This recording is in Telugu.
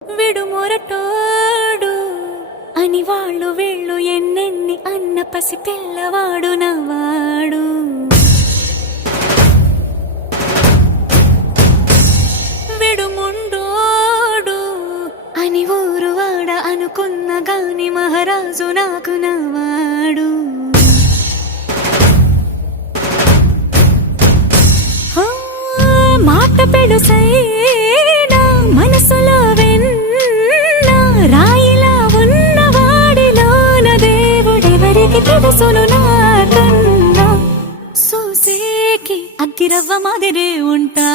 విడుమొరటోడు అని వాళ్ళు వీళ్ళు ఎన్నెన్ని అన్న పసి పిల్లవాడు నవాడు. విడుముండోడు అని ఊరు వాడ అనుకున్న గాని మహారాజు నాకు నవాడు. మాట పెడుసైనా మనసులో వెన్న రాయిలా ఉన్నవాడిలోన దేవుడెవరికి తెలుసును నాకన్నా. సూసేకి అగ్గిరవ్వ మాదిరే ఉంటా.